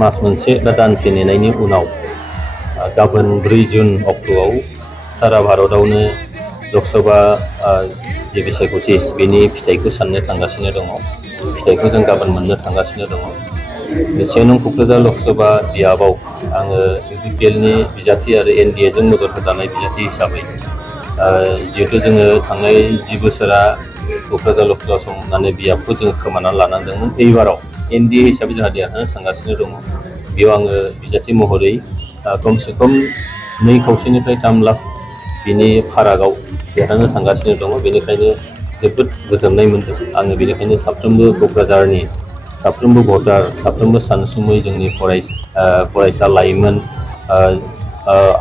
मास मोनसे बा दानसे नेनायनि उनाव गाबोन 4 जुन अक्ट'आव सारा भारतआवनो लकसभा जे बिसायख'थि बेनि फिथाइखौ साननो थांगासिनो दङ। फिथाइखौ जों गाबोन मोननो थांगासिनो दङ। 1 नं क'क्राझार लकसभा बियाबाव आङो UPPLनि बिजाथि आरो NDAजों मदद होजानाय बिजाथि हिसाबै जिहेतु जोङो थांनाय 10 बोसोरा क'क्राझार लकसभा समनानै बियाबखौ जोङो खोमानानै लानांदोंमोन। एबाराव NDA हिसाबै जोंहा देरहानो थांगासिनो दङ। बेयाव आङो बिजाथि महरै खमसे खम 2.5 3 लाख बिनि फारागाव देरहानो थांगासिनो दङ। बेनिखायनो जोबोद गोजोननाय मोनदों। आङो बेनिखायनो साफ्रोमबो क'क्राझारनि साफ्रोमबो भटार, साफ्रोमबो सानसुमै जोंनि फरायसा लाइमोन,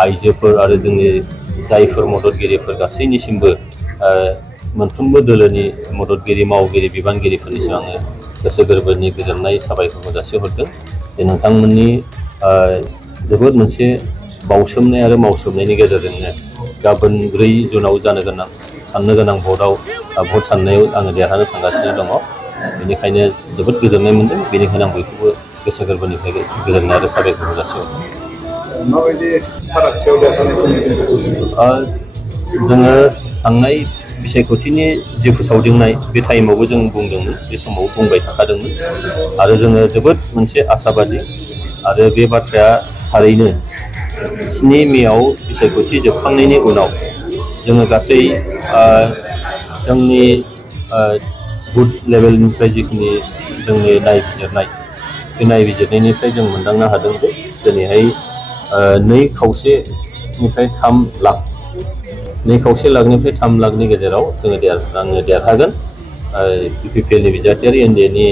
आइजोफोर आरो जोंनि जायफोर मददगिरिफोर गासैनिसिमबो मोनफ्रोमबो दोलोनि मददगिरि, मावगिरि, बिबानगिरिफोरनिसिम आङो गोसो गोरबोनि गोजोननाय साबायखरखौ जासिहरदों जे नोंथांमोननि जोबोद मोनसे बावसोमनाय आरो मावसोमनायनि गेजेरजोंनो गाबोन 4 जुनाव साननो गोनां भट साननायाव आङो देरहानो थांगासिनो दङ। बेनिखायनो जोबोद गोजोननाय मोनदों। बेनिखायनो आं बयखौबो गोसो गोरबोनिफ्राय गोजोननाय आरो साबायखरखौ जासिहरदों। माबायदि फारागथियाव देरहानायखौ जोङो थांनाय बिसायख'थिनि जे फोसावदिंनाय बे टाइमावबो जों बुंदोंमोन, बे समाव बुंबाय थाखादोंमोन आरो जोङो जोबोद मोनसे आसाबादि आरो बे बाथ्राया थारैनो 7 मेआव बिसायख'थि जोबखांनायनि उनाव जोङो गासै जोंनि बुथ लेभेलनिफ्राय जिखिनि जोंनि नायबिजिरनाय बे नायबिजिरनायनिफ्राय जों मोनदांनो हादों जे दिनैहाय 2.5 3 लाख 2.5 लाखनिफ्राय 3 लाखनि गेजेराव आङो देरहागोन। UPPLनि बिजाथि आरो NDAनि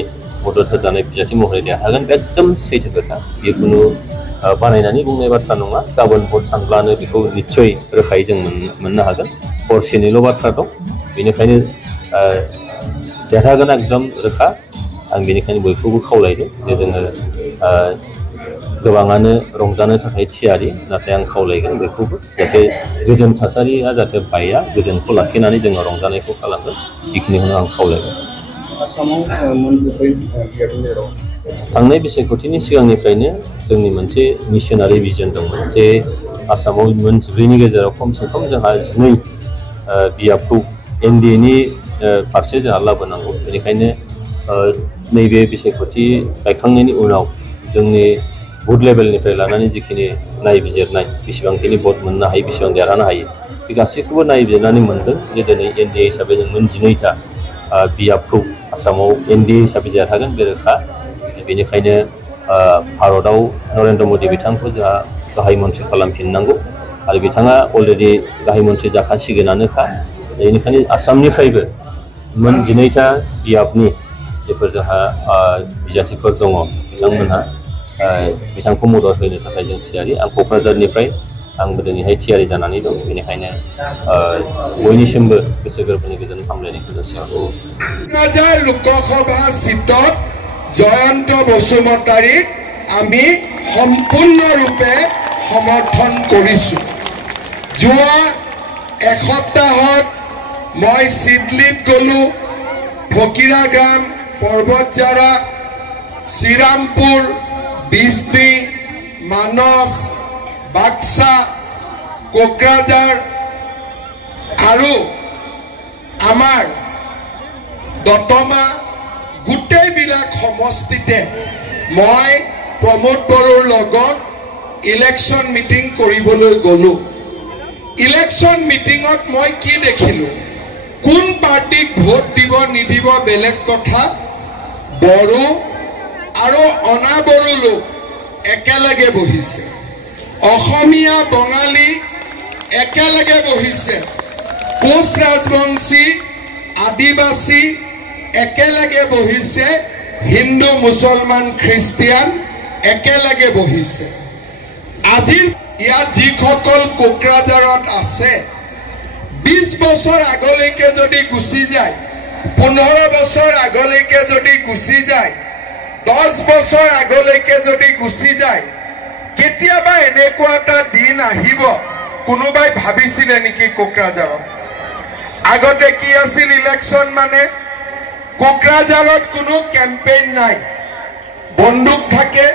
मदद होजानाय बिजाथि महरै देरहागोन। एकदम सैथो खोथा। बे खुनु बानायनानै बुंनाय बाथ्रा नङा। गाबोन भट सानब्लानो बेखौ निस्सय रोखायै जों मोननो हागोन। हरसेनिल' बाथ्रा दं। बेनिखायनो देरहागोन एकदम रोखा। आं बेनिखायनो बयखौबो खावलायदों जे जोङो गोबाङानो रंजानो थाखाय थियारि, नाथाय आं खावलायगोन बयखौबो जाहाथे गोजोन थासारिया जाहाथे बाया, गोजोनखौ लाखिनानै जोङो रंजानायखौ खालामगोन। बेखिनिखौनो आं खावलायगोन। थांनाय बिसायख'थिनि सिगांनिफ्रायनो जोंनि मोनसे मिशनारि भिजन दंमोन जे आसामाव 14नि गेजेराव खमसे खम जोंहा 12 बियाबखौ NDAनि फारसे जोंहा लाबोनांगौ। बेनिखायनो नैबे बिसायख'थि गायखांनायनि उनाव जोंनि बुथ लेभेलनिफ्राय लानानै जिखिनि नायबिजिरनाय बेसेबांखिनि भट मोननो हायो, बेसेबां देरहानो हायो, बे गासैखौबो नायबिजिरनानै मोनदों जे दिनै NDA हिसाबै जों 12टा बियाबखौ आसामाव NDA हिसाबै देरहागोन बे रोखा। बेनिखायनो भारतआव नरेन्द्र मदि बिथांखौ जोंहा गाहाय मन्थ्रि खालामफिननांगौ आरो बिथाङा अलरेडि गाहाय मन्थ्रि जाखासिगोनानोखा। बेनिखायनो आसामनिफ्रायबो 12टा बियाबनि जेफोर जोंहा बिजाथिफोर दङ, बिथांमोनहा बिथांखौ मदद होनो थाखाय जों थियारि। आं क'क्राझारनिफ्राय आंबो दिनैहाय थियारि जानानै दं। बेनिखायनो बयनिसिमबो गोसो गोरबोनि गोजोन हामलायनायखौ जासिहरदों। क'क्राझार लोकसभा सीटत जयন্ত बसुमतारीक আমি সম্পূৰ্ণৰূপে সমৰ্থন কৰিছোঁ। যোৱা এসপ্তাহত মই চিডলিত গ'লো, ফকিৰাগাম, পৰ্বতজাৰা, শ্ৰীৰামপুৰ, বিজনী, মানস, বাক্সা, কোকৰাঝাৰ আৰু আমাৰ দতমা গোটেইবিলাক সমষ্টিতে মই প্ৰমোদ বড়োৰ লগত ইলেকশ্যন মিটিং কৰিবলৈ গ'লো। ইলেকশ্যন মিটিঙত মই কি দেখিলোঁ, কোন পাৰ্টিক ভোট দিব নিদিব বেলেগ কথা, বড়ো আৰু অনাবড়ো লোক একেলগে বহিছে, অসমীয়া বঙালী একেলগে বহিছে, কোচ ৰাজবংশী আদিবাসী একেলগে বহিছে, হিন্দু মুছলমান খ্ৰীষ্টিয়ান একেলগে বহিছে। আজিৰ ইয়াত যিসকল কোকৰাঝাৰত আছে 20 বছৰ আগলৈকে যদি গুচি যায়, 15 বছৰ আগলৈকে যদি গুচি যায়, 10 বছৰ আগলৈকে যদি গুচি যায়, কেতিয়াবা এনেকুৱা এটা দিন আহিব কোনোবাই ভাবিছিলে নেকি কোকৰাঝাৰত? আগতে কি আছিল ইলেকশ্যন মানে? কোকৰাঝাৰত কোনো কেম্পেইন নাই, বন্দুক থাকে,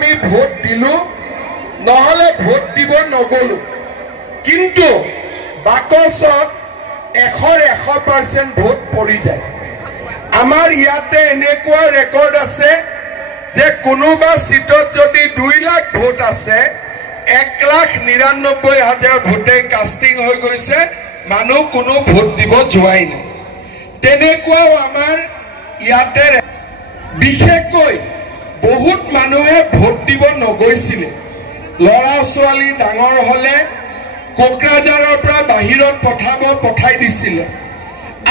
আমি ভোট দিলো নহলে ভোট দিব নগলো কিন্তু বাকচত 100% ভোট পৰি যায় আমাৰ ইয়াতে এনেকুৱা ৰেকৰ্ড আছে যে কোনোবা সিটত যদি 2 লাখ ভোট আছে 1,99,000 ভোটে কাস্টিং হৈ গৈছে মানুহ কোনো ভোট দিব যোৱাই নাই তেনেকুৱাও আমাৰ ইয়াতে বিশেষকৈ বহুত মানুহে ভোট দিব নগৈছিল লৰা ছোৱালী ডাঙৰ হলে কোকৰাঝাৰৰ পৰা বাহিৰত পঠাই দিছিল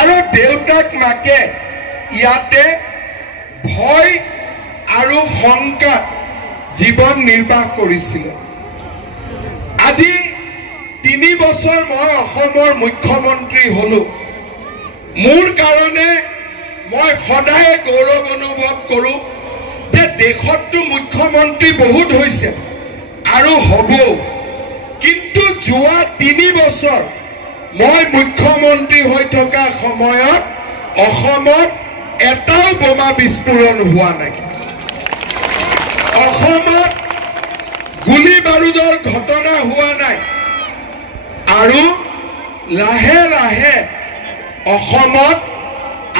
আৰু দেউতাক মাকে ইয়াতে ভয় আৰু শংকা জীৱন নিৰ্বাহ কৰিছিল আজি 3 বছৰ মই অসমৰ মুখ্যমন্ত্ৰী হলো মোৰ কাৰণে মই সদায় গৌৰৱ অনুভৱ কৰো যে দেশতো মুখ্যমন্ত্ৰী বহুত হৈছে আৰু হ'ব কিন্তু যোৱা 3 বছৰ মই মুখ্যমন্ত্ৰী হৈ থকা সময়ত অসমত এটাও বোমা বিস্ফোৰণ হোৱা নাই অসমত গুলি বাৰুদৰ ঘটনা হোৱা নাই আৰু লাহে লাহে অসমত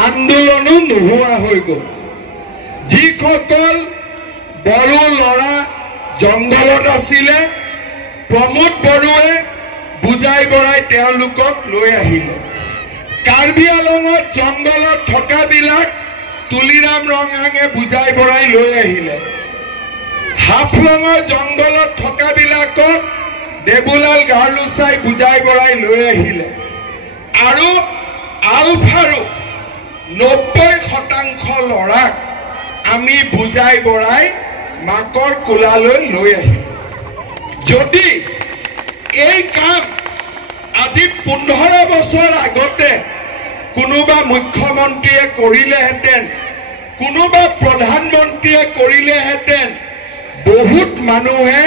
আন্দোলনো নোহোৱা হৈ গ'ল যিসকল বড়ো লৰা জংগলত আছিলে প্ৰমোদ বড়োৱে বুজাই বৰাই তেওঁলোকক লৈ আহিলে কাৰ্বি আলঙত জংগলত থকা বিলাক তুলিৰাম ৰঙাঙে বুজাই বৰাই লৈ আহিলে হাফলঙৰ জংগলত থকা বিলাকক দেবুলাল গাৰ্লুচাই বুজাই বৰাই লৈ আহিলে আৰু আলফাৰু 90% লৰাক আমি বুজাই বৰাই মাকৰ কোলালৈ লৈ আহিম যদি এই কাম আজি 15 বছৰ আগতে কোনোবা মুখ্যমন্ত্ৰীয়ে কৰিলেহেঁতেন কোনোবা প্ৰধানমন্ত্ৰীয়ে কৰিলেহেঁতেন বহুত মানুহে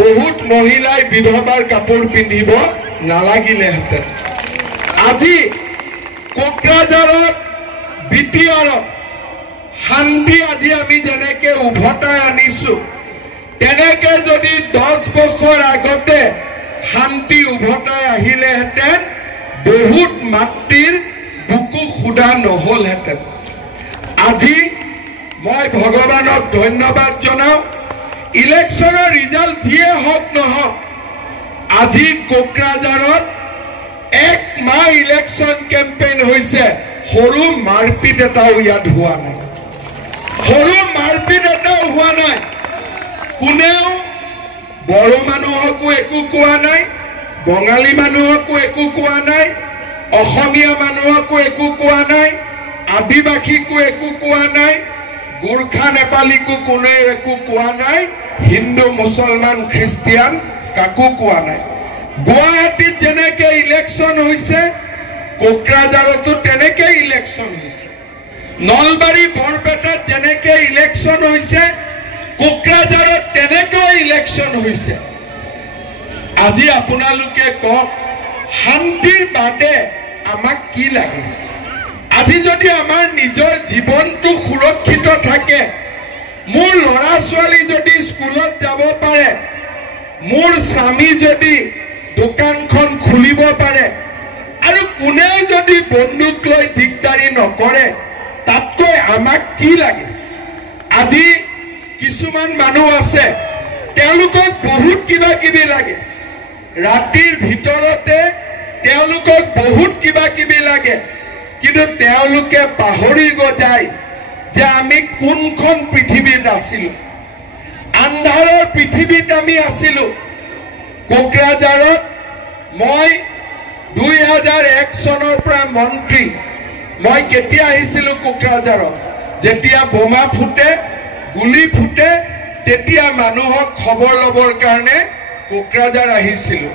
বহুত মহিলাই বিধৱাৰ কাপোৰ পিন্ধিব নালাগিলেহেঁতেন আজি কোকৰাঝাৰত বিটিআৰত শান্তি আজি আমি যেনেকে উভতাই আনিছো তেনেকে যদি 10 বছৰ আগতে শান্তি উভতাই আহিলেহেঁতেন বহুত মাতৃৰ বুকু খুদা নহলহেঁতেন আজি মই ভগৱানক ধন্যবাদ জনাও ইলেকশ্যনৰ ৰিজাল্ট যিয়ে হওক নহওক আজি কোকৰাঝাৰত 1 মাহ ইলেকশ্যন কেম্পেইন হৈছে সৰু মাৰপিট এটাও ইয়াত হোৱা নাই সৰু মাৰপিট এটাও হোৱা নাই কোনেও বড়ো মানুহকো একো কোৱা নাই বঙালী মানুহকো একো কোৱা নাই অসমীয়া মানুহকো একো কোৱা নাই আদিবাসীকো একো কোৱা নাই গোৰ্খা নেপালীকো কোনেও একো কোৱা নাই হিন্দু মুছলমান খ্ৰীষ্টিয়ান কাকো কোৱা নাই গুৱাহাটীত যেনেকে ইলেকশ্যন হৈছে কোকৰাঝাৰতো তেনেকে ইলেকশ্যন হৈছে নলবাৰী বৰপেটাত যেনেকে ইলেকশ্যন হৈছে কোকৰাঝাৰত তেনেকৈ ইলেকশ্যন হৈছে আজি আপোনালোকে কওক শান্তিৰ বাদে আমাক কি লাগে আজি যদি আমাৰ নিজৰ জীৱনটো সুৰক্ষিত থাকে মোৰ লৰা ছোৱালী যদি স্কুলত যাব পাৰে মোৰ স্বামী যদি দোকানখন খুলিব পাৰে আৰু কোনেও যদি বন্দুক লৈ দিগদাৰি নকৰে তাতকৈ আমাক কি লাগে আজি কিছুমান মানুহ আছে তেওঁলোকক বহুত কিবা কিবি লাগে ৰাতিৰ ভিতৰতে তেওঁলোকক বহুত কিবা কিবি লাগে কিন্তু তেওঁলোকে পাহৰি যায় যে আমি কোনখন পৃথিৱীত আছিলো আন্ধাৰৰ পৃথিৱীত আমি আছিলো কোকৰাঝাৰত মই 2001 চনৰ পৰা মন্ত্ৰী মই কেতিয়া আহিছিলো কোকৰাঝাৰত যেতিয়া বোমা ফুটে গুলি ফুটে তেতিয়া মানুহক খবৰ লবৰ কাৰণে কোকৰাঝাৰ আহিছিলো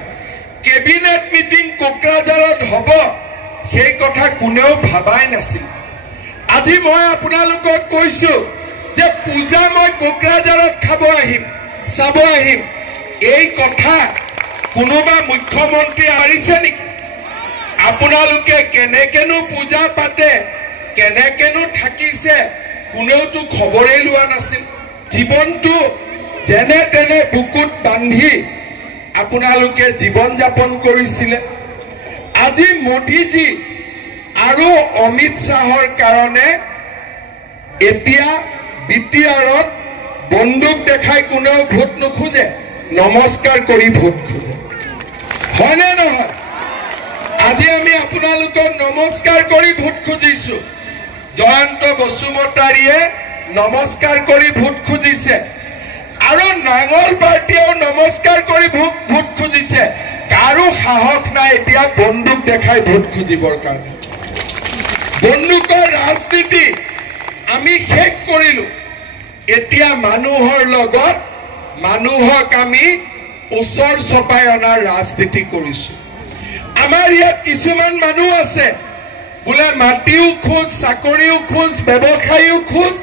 কেবিনেট মিটিং কোকৰাঝাৰত হ'ব সেই কথা কোনেও ভাবাই নাছিল আজি মই আপোনালোকক কৈছো যে পূজা মই কোকৰাঝাৰত খাব আহিম চাব আহিম এই কথা কোনোবা মুখ্যমন্ত্ৰী আহিছে নেকি আপোনালোকে কেনেকেনো পূজা পাতে কেনেকেনো থাকিছে কোনেওতো খবৰেই লোৱা নাছিল জীৱনটো যেনে তেনে বুকুত বান্ধি আপোনালোকে জীৱন যাপন কৰিছিলে আজি মোদীজী আৰু অমিত শাহৰ কাৰণে এতিয়া বিটিআৰত বন্দুক দেখাই কোনেও ভোট নোখোজে নমস্কাৰ কৰি ভোট খোজে হয়নে নহয় আজি আমি আপোনালোকক নমস্কাৰ কৰি ভোট খুজিছো জয়ন্ত বসুমতাৰীয়ে নমস্কাৰ কৰি ভোট খুজিছে আৰু নাঙল পাৰ্টিয়েও নমস্কাৰ কৰি ভোট খুজিছে কাৰো সাহস নাই এতিয়া বন্দুক দেখাই ভোট খুজিবৰ কাৰণে বন্দুকৰ ৰাজনীতি আমি শেষ কৰিলো এতিয়া মানুহৰ লগত মানুহক আমি ওচৰ চপাই অনাৰ ৰাজনীতি কৰিছো আমাৰ ইয়াত কিছুমান মানুহ আছে বোলে মাটিও খোজ চাকৰিও খোজ ব্যৱসায়ও খোজ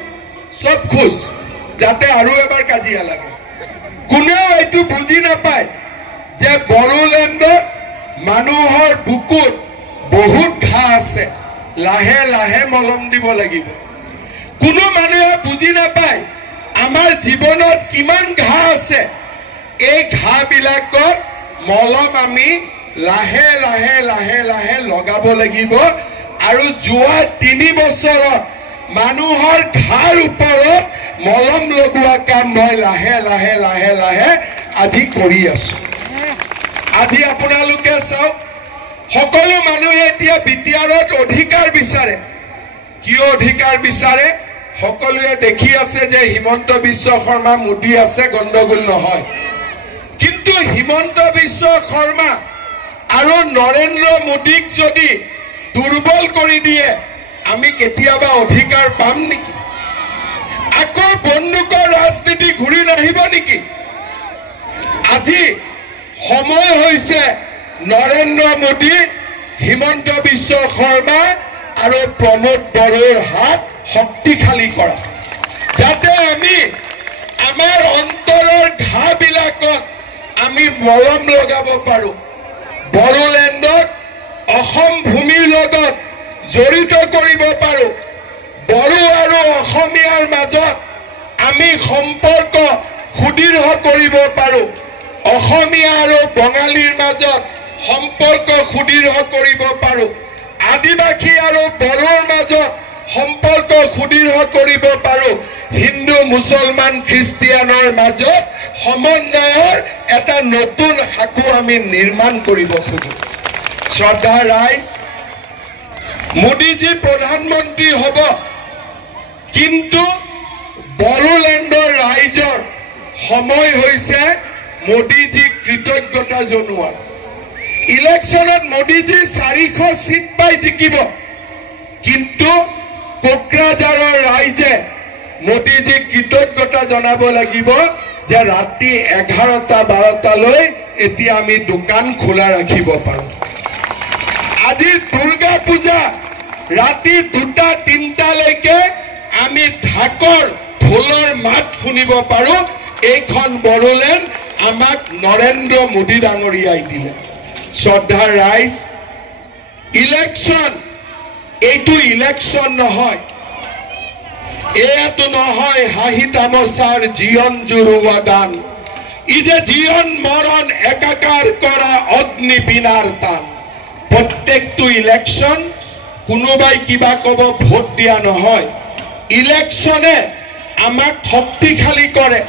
সব খোজ যাতে আৰু এবাৰ কাজিয়া লাগে কোনেও এইটো বুজি নাপায় যে বড়োলেণ্ডত মানুহৰ বুকুত বহুত ঘাঁ আছে লাহে লাহে মলম দিব লাগিব কোনো মানুহে বুজি নাপায় আমাৰ জীৱনত কিমান ঘাঁ আছে এই ঘাঁ বিলাকত মলম আমি লাহে লাহে লাহে লাহে লগাব লাগিব আৰু যোৱা 3 বছৰত মানুহৰ ঘাৰ ওপৰত মলম লগোৱা কাম মই লাহে লাহে লাহে লাহে আজি কৰি আছো আজি আপোনালোকে চাওক সকলো মানুহে এতিয়া বিটিআৰত অধিকাৰ বিচাৰে কিয় অধিকাৰ বিচাৰে সকলোৱে দেখি আছে যে হিমন্ত বিশ্ব শৰ্মা মোদী আছে গণ্ডগোল নহয় কিন্তু হিমন্ত বিশ্ব শৰ্মা আৰু নৰেন্দ্ৰ মোদীক যদি দুৰ্বল কৰি দিয়ে আমি কেতিয়াবা অধিকাৰ পাম নেকি আকৌ বন্দুকৰ ৰাজনীতি ঘূৰি নাহিব নেকি আজি সময় হৈছে নৰেন্দ্ৰ মোদী হিমন্ত বিশ্ব শৰ্মা আৰু প্ৰমোদ বড়োৰ হাত শক্তিশালী কৰা যাতে আমি আমাৰ অন্তৰৰ ঘাঁ বিলাকত আমি মলম লগাব পাৰো বড়োলেণ্ডক অসম ভূমিৰ লগত জড়িত কৰিব পাৰো বড়ো আৰু অসমীয়াৰ মাজত আমি সম্পৰ্ক সুদৃঢ় কৰিব পাৰো অসমীয়া আৰু বঙালীৰ মাজত সম্পৰ্ক সুদৃঢ় কৰিব পাৰো আদিবাসী আৰু বড়োৰ মাজত সম্পৰ্ক সুদৃঢ় কৰিব পাৰো হিন্দু মুছলমান খ্ৰীষ্টিয়ানৰ মাজত সমন্বয়ৰ এটা নতুন শাখা আমি নিৰ্মাণ কৰিব খোজো শ্ৰদ্ধা ৰাইজ মোদীজী প্ৰধানমন্ত্ৰী হ'ব কিন্তু বড়োলেণ্ডৰ ৰাইজৰ সময় হৈছে মোদীজীক কৃতজ্ঞতা জনোৱা ইলেকশ্যনত মোদীজী 400 সিট পাই জিকিব কিন্তু কোকৰাঝাৰৰ ৰাইজে মোদীজীক কৃতজ্ঞতা জনাব লাগিব যে ৰাতি 11টা-12টা লৈ এতিয়া আমি দোকান খোলা ৰাখিব পাৰো আজি দুৰ্গা পূজা ৰাতি 2টা-3টা লৈকে আমি ঢাকৰ ঢোলৰ মাত শুনিব পাৰো এইখন বড়োলেণ্ড আমাক নৰেন্দ্ৰ মোদী ডাঙৰীয়াই দিলে শ্ৰদ্ধা ৰাইজ ইলেকশ্যন এইটো ইলেকশ্যন নহয় এয়াতো নহয় হাঁহি তামচাৰ জীৱন জুৰুৱা গান ই যে জীৱন মৰণ একাকাৰ কৰা অগ্নি বিনাৰ টান প্ৰত্যেকটো ইলেকশ্যন কোনোবাই কিবা ক'ব ভোট দিয়া নহয় ইলেকশ্যনে আমাক শক্তিশালী কৰে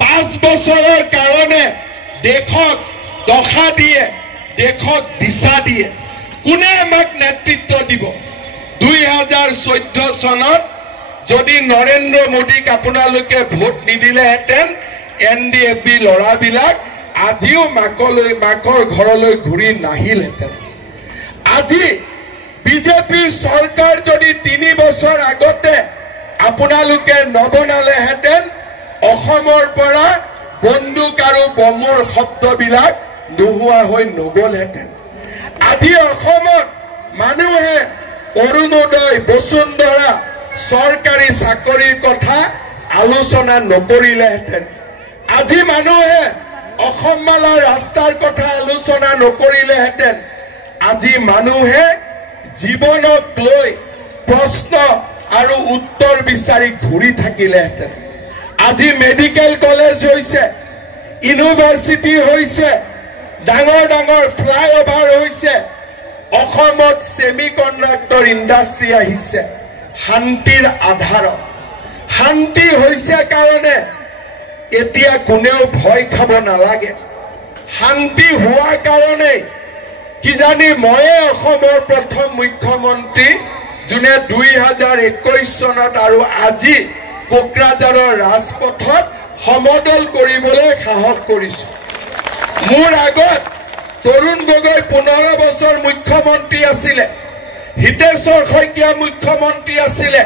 5 বছৰৰ কাৰণে দেশক দখা দিয়ে দেশক দিশা দিয়ে কোনে আমাক নেতৃত্ব দিব 2014 চনত যদি নৰেন্দ্ৰ মোদীক আপোনালোকে ভোট নিদিলেহেঁতেন এনডিএফবি লৰাবিলাক আজিও মাকৰ ঘৰলৈ ঘূৰি নাহিলহেঁতেন আজি বিজেপিৰ চৰকাৰ যদি 3 বছৰ আগতে আপোনালোকে নবনালেহেঁতেন অসমৰ পৰা বন্দুক আৰু বমৰ শব্দবিলাক নোহোৱা হৈ নগলহেঁতেন আজি অসমত মানুহে অৰুণোদয় বসুন্ধৰা চৰকাৰী চাকৰিৰ কথা আলোচনা নকৰিলেহেঁতেন আজি মানুহে অসমমালা ৰাস্তাৰ কথা আলোচনা নকৰিলেহেঁতেন আজি মানুহে জীৱনক লৈ প্ৰশ্ন আৰু উত্তৰ বিচাৰি ঘূৰি থাকিলেহেঁতেন আজি মেডিকেল কলেজ হৈছে, ইউনিভাৰ্চিটি হৈছে, ডাঙৰ ডাঙৰ ফ্লাইঅভাৰ হৈছে, অসমত সেমি কণ্ডাক্টৰ ইণ্ডাষ্ট্ৰী আহিছে শান্তিৰ আধাৰত। শান্তি হৈছে কাৰণে এতিয়া কোনেও ভয় খাব নালাগে। শান্তি হোৱাৰ কাৰণে কিজানি ময়ে অসমৰ প্ৰথম মুখ্যমন্ত্ৰী যোনে 2021 চনত আৰু আজি কোকৰাঝাৰৰ ৰাজপথত সমদল কৰিবলৈ সাহস কৰিছো। মোৰ আগত তৰুণ গগৈ 15 বছৰ মুখ্যমন্ত্ৰী আছিলে, হিতেশ্বৰ শইকীয়া মুখ্যমন্ত্ৰী আছিলে,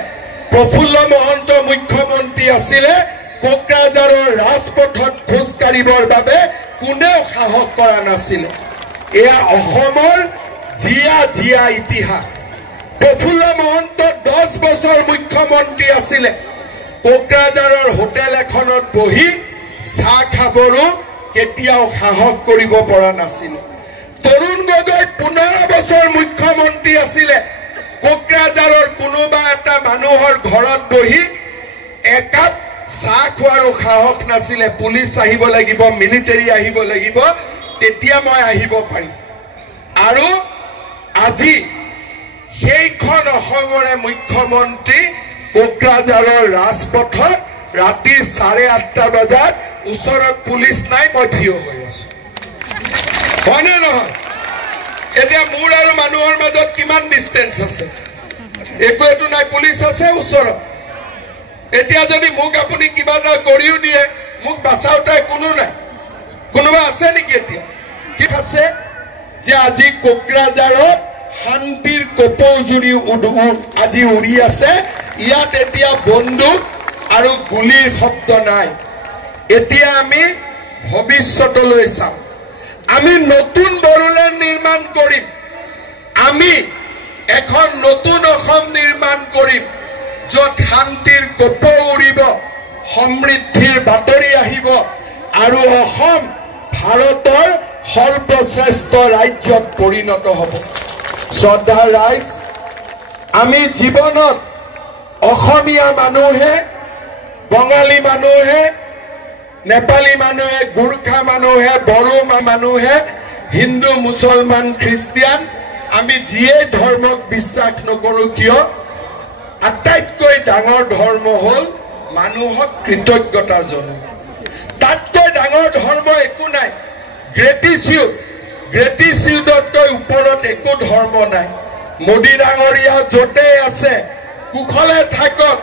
প্ৰফুল্ল মহন্ত মুখ্যমন্ত্ৰী আছিলে। কোকৰাঝাৰৰ ৰাজপথত খোজ কাঢ়িবৰ বাবে কোনেও সাহস কৰা নাছিলে। এয়া অসমৰ জীয়া ইতিহাস। প্ৰফুল্ল মহন্ত 10 বছৰ মুখ্যমন্ত্ৰী আছিলে, কোকৰাঝাৰৰ হোটেল এখনত বহি চাহ খাবৰো কেতিয়াও সাহস কৰিব পৰা নাছিলে। তৰুণ গগৈ 15 বছৰ মুখ্যমন্ত্ৰী আছিলে, কোকৰাঝাৰৰ কোনোবা এটা মানুহৰ ঘৰত বহি একাপ চাহ খোৱাৰো সাহস নাছিলে। পুলিচ আহিব লাগিব, মিলিটাৰী আহিব লাগিব, তেতিয়া মই আহিব পাৰিম। আৰু আজি সেইখন অসমৰে মুখ্যমন্ত্ৰী কোকৰাঝাৰৰ ৰাজপথত ৰাতি 8:30 বজাত ওচৰত পুলিচ নাই, মই থিয় হৈ আছো। হয়নে নহয়? এতিয়া মোৰ আৰু মানুহৰ মাজত কিমান ডিষ্টেন্স আছে? একোৱেতো নাই, পুলিচ আছে ওচৰত। এতিয়া যদি মোক আপুনি কিবা এটা কৰিও দিয়ে, মোক বাচাওতাই কোনো নাই। কোনোবা আছে নেকি? এতিয়া কি আছে যে আজি কোকৰাঝাৰত শান্তিৰ কপৌজুৰি আজি উৰি আছে। ইয়াত এতিয়া বন্দুক আৰু গুলিৰ শব্দ নাই। এতিয়া আমি ভৱিষ্যতলৈ চাম। আমি নতুন বড়োলেণ্ড নিৰ্মাণ কৰিম। আমি এখন নতুন অসম নিৰ্মাণ কৰিম, য'ত শান্তিৰ কপৌ উৰিব, সমৃদ্ধিৰ বাতৰি আহিব আৰু অসম ভাৰতৰ সৰ্বশ্ৰেষ্ঠ ৰাজ্যত পৰিণত হ'ব। শ্ৰদ্ধা ৰাইজ, আমি জীৱনত অসমীয়া মানুহে, বঙালী মানুহে, নেপালী মানুহে, গোৰ্খা মানুহে, বড়ো মানুহে, হিন্দু, মুছলমান, খ্ৰীষ্টিয়ান, আমি যিয়ে ধৰ্মক বিশ্বাস নকৰোঁ কিয়, আটাইতকৈ ডাঙৰ ধৰ্ম হ'ল মানুহক কৃতজ্ঞতা জনোৱা। তাতকৈ ডাঙৰ ধৰ্ম একো নাই। গ্ৰেটিচিউডতকৈ ওপৰত একো ধৰ্ম নাই। মোদী ডাঙৰীয়া য'তে আছে কুশলে থাকক।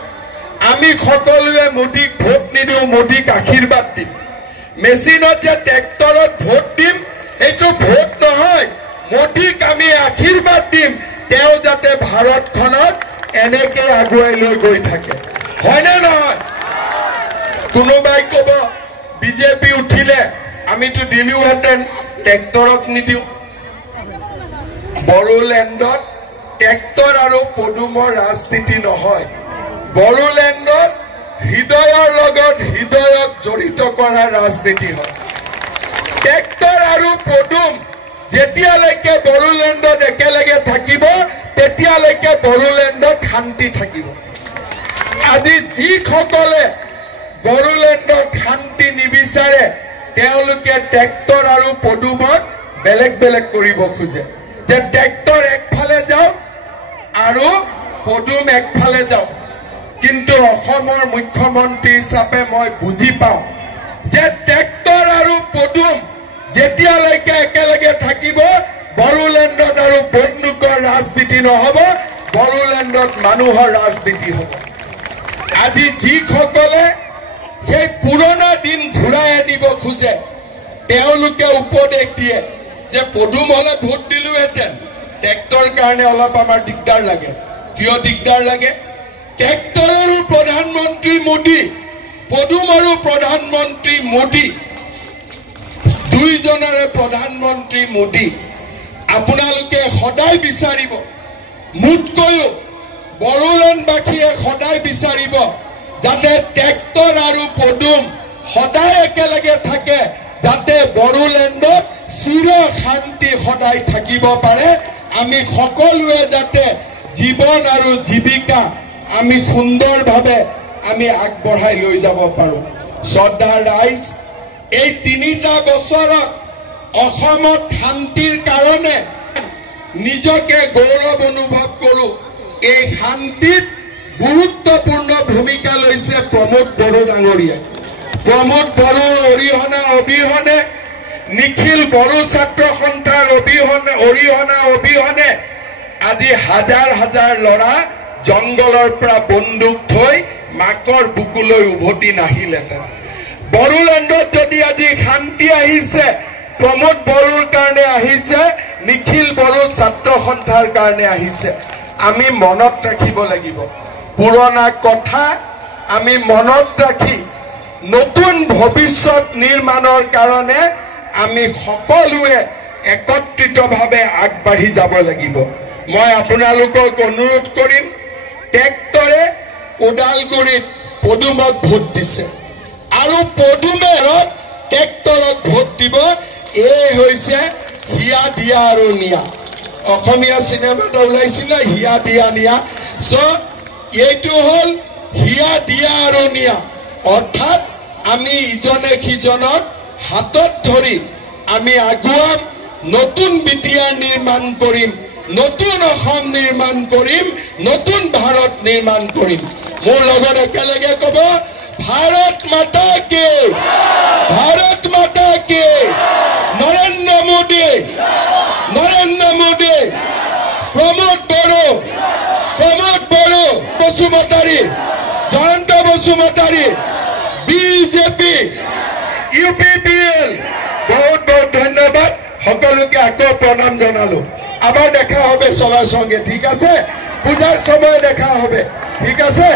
আমি সকলোৱে মোদীক ভোট নিদিওঁ, মোদীক আশীৰ্বাদ দিম। মেচিনত যে ট্ৰেক্টৰত ভোট দিম, এইটো ভোট নহয়, মোদীক আমি আশীৰ্বাদ দিম, তেওঁ যাতে ভাৰতখনক এনেকে আগুৱাই লৈ গৈ থাকে। হয়নে নহয়? কোনোবাই ক'ব বিজেপি উঠিলে আমিতো দিলোহেঁতেন, ট্ৰেক্টৰক নিদিওঁ। বড়োলেণ্ডত ট্ৰেক্টৰ আৰু পদুমৰ ৰাজনীতি নহয়। বড়োলেণ্ডত হৃদয়ৰ লগত হৃদয়ক জড়িত কৰা ৰাজনীতি হয়। ট্ৰেক্টৰ আৰু পদুম যেতিয়ালৈকে বড়োলেণ্ডত একেলগে থাকিব, তেতিয়ালৈকে বড়োলেণ্ডত শান্তি থাকিব। আজি যিসকলে বড়োলেণ্ডত শান্তি নিবিচাৰে, তেওঁলোকে ট্ৰেক্টৰ আৰু পদুমক বেলেগ বেলেগ কৰিব খোজে। যে ট্ৰেক্টৰ একফালে যাওক আৰু পদুম একফালে যাওক। কিন্তু অসমৰ মুখ্যমন্ত্ৰী হিচাপে মই বুজি পাওঁ যে ট্ৰেক্টৰ আৰু পদুম যেতিয়ালৈকে একেলগে থাকিব, বড়োলেণ্ডত আৰু বন্দুকৰ ৰাজনীতি নহ'ব, বড়োলেণ্ডত মানুহৰ ৰাজনীতি হ'ব। আজি যিসকলে সেই পুৰণা দিন ঘূৰাই আনিব খোজে, তেওঁলোকে উপদেশ দিয়ে যে পদুম হ'লে ভোট দিলোহেঁতেন, ট্ৰেক্টৰ কাৰণে অলপ আমাৰ দিগদাৰ লাগে। কিয় দিগদাৰ লাগে? ট্ৰেক্টৰৰো প্ৰধানমন্ত্ৰী মোদী, পদুমৰো প্ৰধানমন্ত্ৰী মোদী, দুইজনৰে প্ৰধানমন্ত্ৰী মোদী। আপোনালোকে সদায় বিচাৰিব, মোতকৈও বড়োলেণ্ডবাসীয়ে সদায় বিচাৰিব যাতে ট্ৰেক্টৰ আৰু পদুম সদায় একেলগে থাকে, যাতে বড়োলেণ্ডত চিৰ শান্তি সদায় থাকিব পাৰে। আমি সকলোৱে যাতে জীৱন আৰু জীৱিকা আমি সুন্দৰভাৱে আমি আগবঢ়াই লৈ যাব পাৰোঁ। শ্ৰদ্ধাৰ ৰাইজ, এই 3টা বছৰত অসমত শান্তিৰ কাৰণে নিজকে গৌৰৱ অনুভৱ কৰোঁ। এই শান্তিত গুৰুত্বপূৰ্ণ ভূমিকা লৈছে প্ৰমোদ বড়ো ডাঙৰীয়াই। প্ৰমোদ বড়োৰ অৰিহণা অবিহনে, নিখিল বড়ো ছাত্ৰ সন্থাৰ অৰিহণা অবিহনে আজি হাজাৰ হাজাৰ ল'ৰা জংগলৰ পৰা বন্দুক থৈ মাকৰ বুকুলৈ উভতি নাহিলেহেঁতেন। বড়োলেণ্ডত যদি আজি শান্তি আহিছে, প্ৰমোদ বড়োৰ কাৰণে আহিছে, নিখিল বড়ো ছাত্ৰ সন্থাৰ কাৰণে আহিছে। আমি মনত ৰাখিব লাগিব পুৰণা কথা, আমি মনত ৰাখি নতুন ভৱিষ্যত নিৰ্মাণৰ কাৰণে আমি সকলোৱে একত্ৰিতভাৱে আগবাঢ়ি যাব লাগিব। মই আপোনালোকক অনুৰোধ কৰিম, ট্ৰেক্টৰে ওদালগুৰিত পদুমত ভোট দিছে আৰু পদুমেৰত ট্ৰেক্টৰত ভোট দিব। এই হৈছে হিয়া দিয়া আৰু নিয়া। অসমীয়া চিনেমা এটা ওলাইছিলে হিয়া দিয়া নিয়া। চ' এইটো হ'ল হিয়া দিয়া আৰু নিয়া, অৰ্থাৎ আমি ইজনে সিজনক হাতত ধৰি আমি আগুৱাম, নতুন বিটিআৰ নিৰ্মাণ কৰিম, নতুন অসম নিৰ্মাণ কৰিম, নতুন ভাৰত নিৰ্মাণ কৰিম। মোৰ লগত একেলগে ক'ব, ভাৰত মাতা কি, ভাৰত মাতা কি, নৰেন্দ্ৰ মোদী, নৰেন্দ্ৰ মোদী, প্ৰমোদ বড়ো, প্ৰমোদ বড়ো বসুমতাৰী, জয়ন্ত বসুমতাৰী, বিজেপি, UPPL। বহুত বহুত ধন্যবাদ, সকলোকে আকৌ প্ৰণাম জনালো। আবাৰ দেখা হবে সবাৰ সঙ্গে, ঠিক আছে? পূজাৰ সময় দেখা হবে, ঠিক আছে?